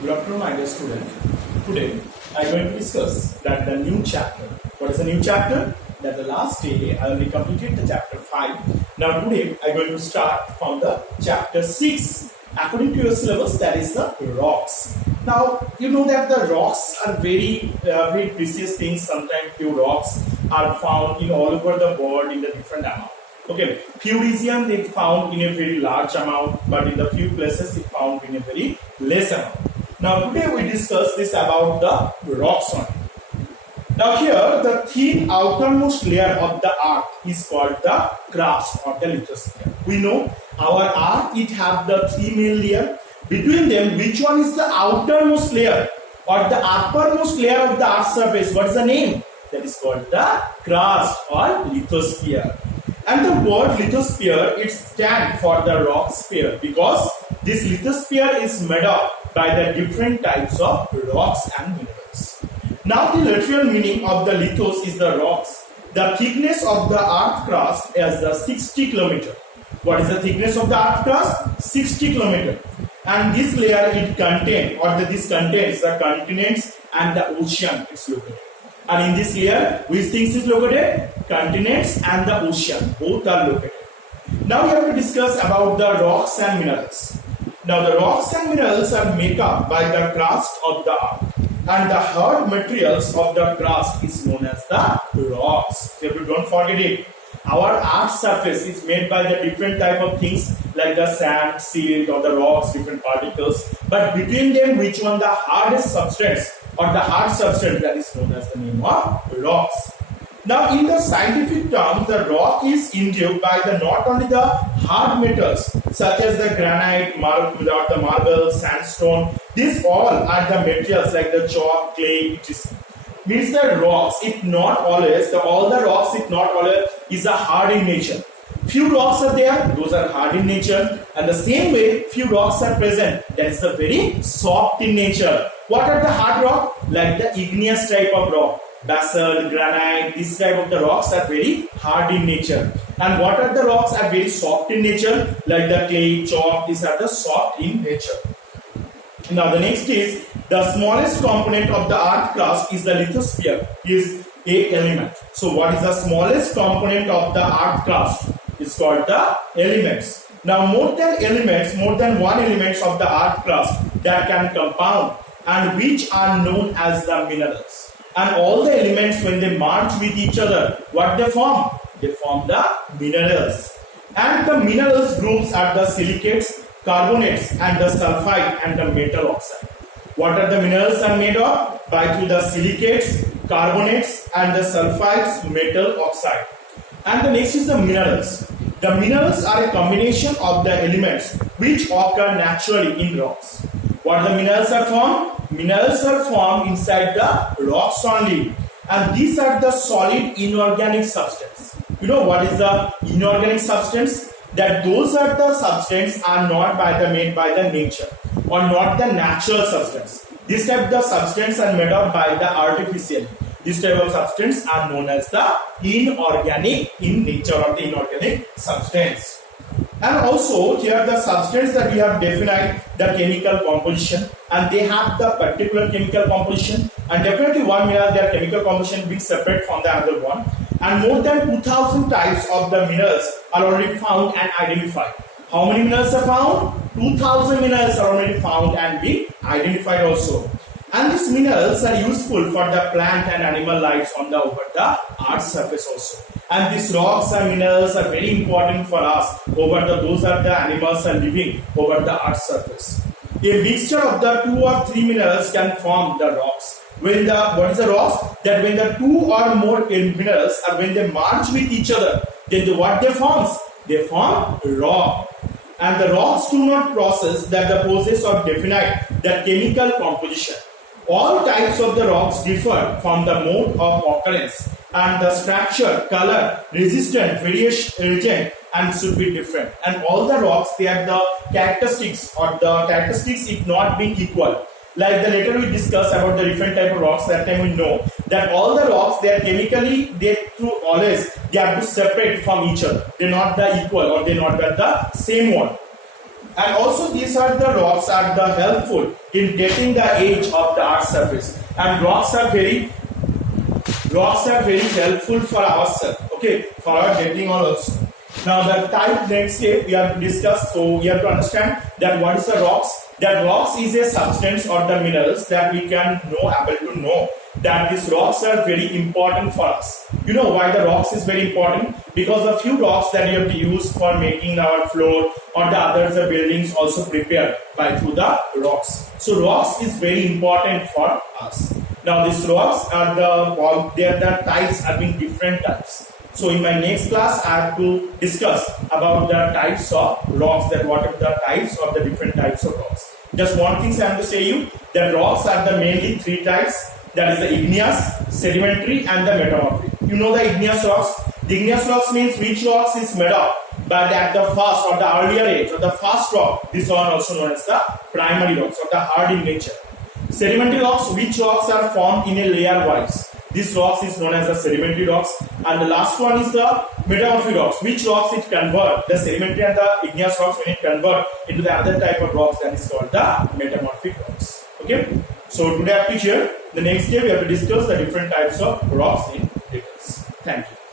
Good afternoon, my dear student. Today, I am going to discuss that the new chapter. What is the new chapter? That the last day I already completed the chapter 5. Now today, I am going to start from the chapter 6. According to your syllabus, that is the rocks. Now, you know that the rocks are very precious things. Sometimes few rocks are found in all over the world in the different amount. Okay, few regions they found in a very large amount, but in the few places it found in a very less amount. Now today we discuss this about the rocks only. Now here the thin outermost layer of the earth is called the crust or the lithosphere. We know our earth it have the three main layer. Between them, which one is the outermost layer or the uppermost layer of the earth's surface? What is the name? That is called the crust or lithosphere. And the word lithosphere it stands for the rock sphere because this lithosphere is made up by the different types of rocks and minerals. Now the literal meaning of the lithos is the rocks. The thickness of the earth crust is the 60 km. What is the thickness of the earth crust? 60 km. And this layer it contains this contains the continents and the ocean is located. And in this layer, which things is located? Continents and the ocean, both are located. Now we have to discuss about the rocks and minerals. Now the rocks and minerals are made up by the crust of the earth. And the hard materials of the crust is known as the rocks. So don't forget it. Our earth's surface is made by the different type of things like the sand, silt or the rocks, different particles. But between them, which one the hardest substance or the hard substance that is known as the name of rocks. Now in the scientific terms, the rock is induced by the not only the hard metals such as the granite, the marble, sandstone. These all are the materials like the chalk, clay, etc. Means the rocks, it not always, all the rocks, it not always is a hard in nature. Few rocks are there, those are hard in nature. And the same way, few rocks are present, that is the very soft in nature. What are the hard rock? Like the igneous type of rock. Basalt, granite, this type of the rocks are very hard in nature. And what are the rocks are very soft in nature? Like the clay, chalk, these are the soft in nature. Now the next is the smallest component of the earth crust is the lithosphere, is a element. So what is the smallest component of the earth crust? It's called the elements. Now more than one elements of the earth crust that can compound and which are known as the minerals. And all the elements when they merge with each other, what they form? They form the minerals. And the minerals groups are the silicates, carbonates and the sulfide and the metal oxide. What are the minerals are made of? By through the silicates, carbonates and the sulfides, metal oxide. And the next is the minerals. The minerals are a combination of the elements which occur naturally in rocks. What the minerals are formed? Minerals are formed inside the rocks only. And these are the solid inorganic substance. You know what is the inorganic substance? That those are the substance are not made by the nature or not the natural substance. This type of substance are made up by the artificial. This type of substance are known as the inorganic in nature or the inorganic substance. And also here the substance that we have defined the chemical composition and they have the particular chemical composition and definitely one mineral their chemical composition being separate from the other one. And more than 2000 types of the minerals are already found and identified. How many minerals are found? 2000 minerals are already found and being identified also. And these minerals are useful for the plant and animal lives on the over the earth's surface also. And these rocks and minerals are very important for us over those are the animals are living over the earth's surface. A mixture of the 2 or 3 minerals can form the rocks. What is the rocks? That when the 2 or more minerals are when they merge with each other, then what they form? They form rock. And the rocks do not process the process of defining the chemical composition. All types of the rocks differ from the mode of occurrence and the structure, color, resistance, variation and should be different. And all the rocks they have the characteristics or the characteristics if not being equal. Like the later we discuss about the different type of rocks, that time we know that all the rocks they are chemically they have to separate from each other. They're not the equal or they're not the same one. And also these are the rocks are the helpful in dating the age of the earth's surface. And rocks are very helpful for ourselves, okay, for our dating also. Now the type next step we have to discuss. So we have to understand that what is the rocks. That rocks is a substance or the minerals that we can able to know that these rocks are very important for us. You know why the rocks is very important? Because a few rocks that you have to use for making our floor or the others the buildings also prepared by through the rocks. So rocks is very important for us. Now these rocks are they are the types, are being different types. So in my next class, I have to discuss about the types of rocks, that what are the types of the different types of rocks. Just one thing I have to say you, that rocks are the mainly three types, that is the igneous, sedimentary and the metamorphic. You know the igneous rocks? The igneous rocks means which rocks is made up, but at the first or the earlier age or the first rock, this one also known as the primary rocks or the hard in nature. Sedimentary rocks, which rocks are formed in a layer wise. This rocks is known as the sedimentary rocks, and the last one is the metamorphic rocks. Which rocks it convert, the sedimentary and the igneous rocks, when it convert into the other type of rocks, that is called the metamorphic rocks. Okay, so today I have to share. The next day we have to discuss the different types of rocks in details. Thank you.